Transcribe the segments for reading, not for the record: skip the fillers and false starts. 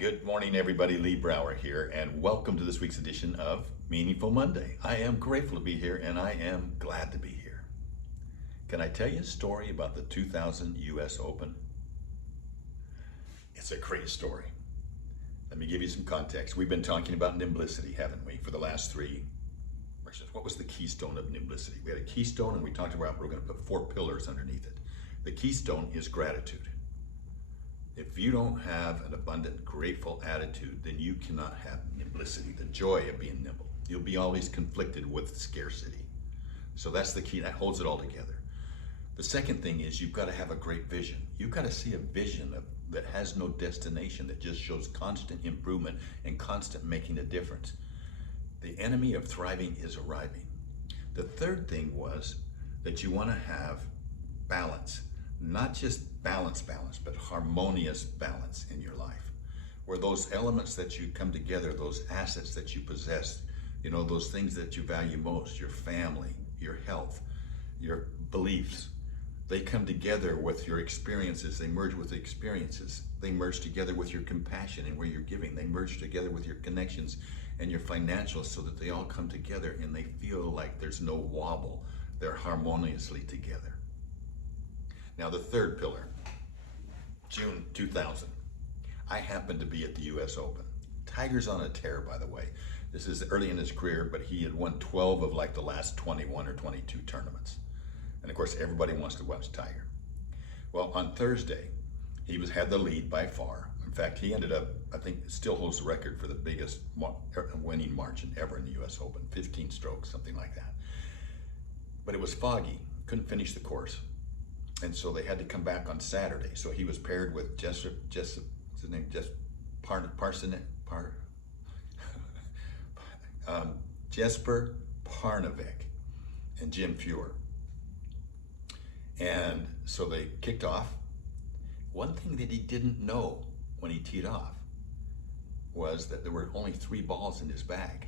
Good morning, everybody. Lee Brower here, and welcome to this week's edition of Meaningful Monday. I am grateful to be here, and I am glad to be here. Can I tell you a story about the 2000 U.S. Open? It's a great story. Let me give you some context. We've been talking about nimblicity, haven't we, for the last three verses. What was the keystone of nimblicity? We had a keystone, and we talked about we're going to put 4 pillars underneath it. The keystone is gratitude. If you don't have an abundant, grateful attitude, then you cannot have nimblicity, the joy of being nimble. You'll be always conflicted with scarcity. So that's the key. That holds it all together. The second thing is you've got to have a great vision. You've got to see a vision that has no destination, that just shows constant improvement and constant making a difference. The enemy of thriving is arriving. The third thing was that you want to have balance. Not just balance, but harmonious balance in your life, where those elements that you come together, those assets that you possess, those things that you value most, your family, your health, your beliefs, they come together with your experiences. They merge with the experiences. They merge together with your compassion and where you're giving. They merge together with your connections and your financials, so that they all come together and they feel like there's no wobble. They're harmoniously together. Now, the third pillar, June 2000. I happened to be at the U.S. Open. Tiger's on a tear, by the way. This is early in his career, but he had won 12 of like the last 21 or 22 tournaments. And of course, everybody wants to watch Tiger. Well, on Thursday, he had the lead by far. In fact, he ended up, I think, still holds the record for the biggest winning margin ever in the U.S. Open, 15 strokes, something like that. But it was foggy, couldn't finish the course. And so they had to come back on Saturday. So he was paired with Jesper Parnevik and Jim Furyk. And so they kicked off. One thing that he didn't know when he teed off was that there were only 3 balls in his bag.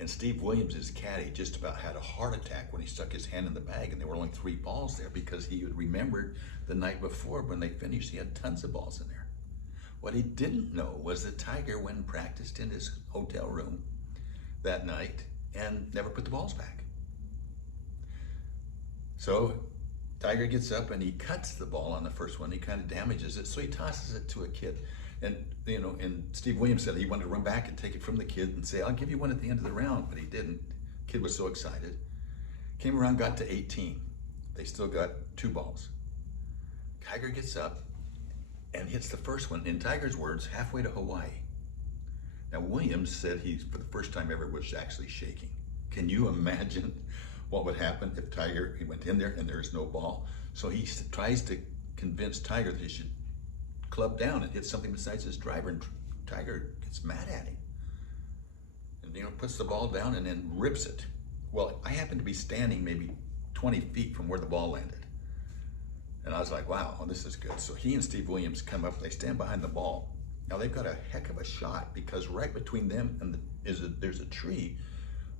And Steve Williams, his caddy, just about had a heart attack when he stuck his hand in the bag, and there were only 3 balls there, because he had remembered the night before when they finished, he had tons of balls in there. What he didn't know was that Tiger went and practiced in his hotel room that night and never put the balls back. So Tiger gets up and he cuts the ball on the first one. He kind of damages it, so he tosses it to a kid. And and Steve Williams said he wanted to run back and take it from the kid and say, "I'll give you one at the end of the round," but he didn't. Kid was so excited. Came around, got to 18. They still got 2 balls. Tiger gets up and hits the first one, in Tiger's words, halfway to Hawaii. Now, Williams said he, for the first time ever, was actually shaking. Can you imagine what would happen if he went in there and there's no ball? So he tries to convince Tiger that he should club down and hit something besides his driver, and Tiger gets mad at him and puts the ball down and then rips it. Well, I happened to be standing maybe 20 feet from where the ball landed, and I was like, wow, well, this is good. So he and Steve Williams come up, they stand behind the ball. Now they've got a heck of a shot, because right between them and there's a tree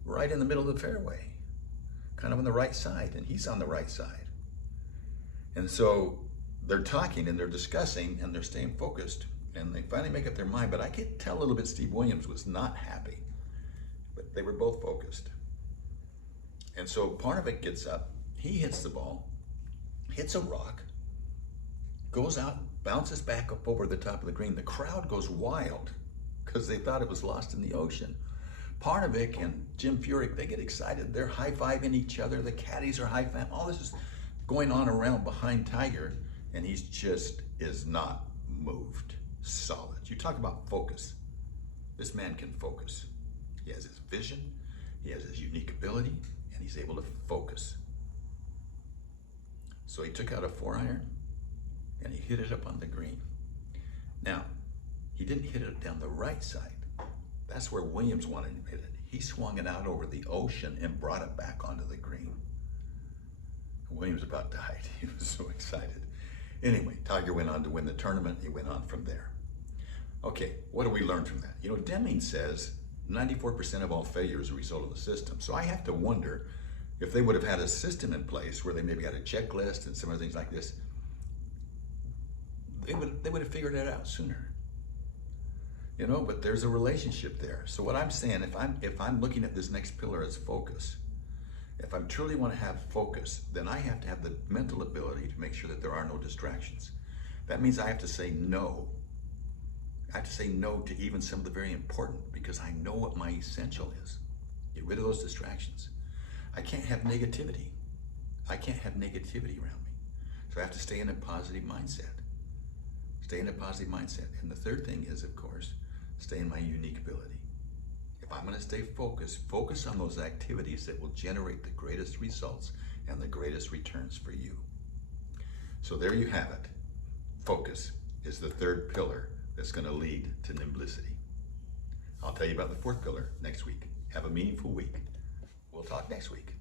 right in the middle of the fairway, kind of on the right side, and he's on the right side. And so they're talking and they're discussing and they're staying focused, and they finally make up their mind. But I could tell a little bit Steve Williams was not happy, but they were both focused. And so Parnevik gets up, he hits the ball, hits a rock, goes out, bounces back up over the top of the green. The crowd goes wild because they thought it was lost in the ocean. Parnevik and Jim Furyk, they get excited. They're high-fiving each other. The caddies are high-fiving. All this is going on around behind Tiger, and he just is not moved. Solid. You talk about focus. This man can focus. He has his vision, he has his unique ability, and he's able to focus. So he took out a 4-iron and he hit it up on the green. Now, he didn't hit it down the right side. That's where Williams wanted to hit it. He swung it out over the ocean and brought it back onto the green. Williams about died. He was so excited. Anyway, Tiger went on to win the tournament. He went on from there. Okay, what do we learn from that? Deming says 94% of all failure is a result of the system. So I have to wonder if they would have had a system in place where they maybe had a checklist and some other things like this, they would have figured it out sooner. You know, but there's a relationship there. So what I'm saying, if I'm looking at this next pillar as focus, if I truly want to have focus, then I have to have the mental ability to make sure that there are no distractions. That means I have to say no. I have to say no to even some of the very important, because I know what my essential is. Get rid of those distractions. I can't have negativity. I can't have negativity around me. So I have to stay in a positive mindset. Stay in a positive mindset. And the third thing is, of course, stay in my unique ability. If I'm going to stay focused, focus on those activities that will generate the greatest results and the greatest returns for you. So there you have it. Focus is the third pillar that's going to lead to Nimblicity. I'll tell you about the fourth pillar next week. Have a meaningful week. We'll talk next week.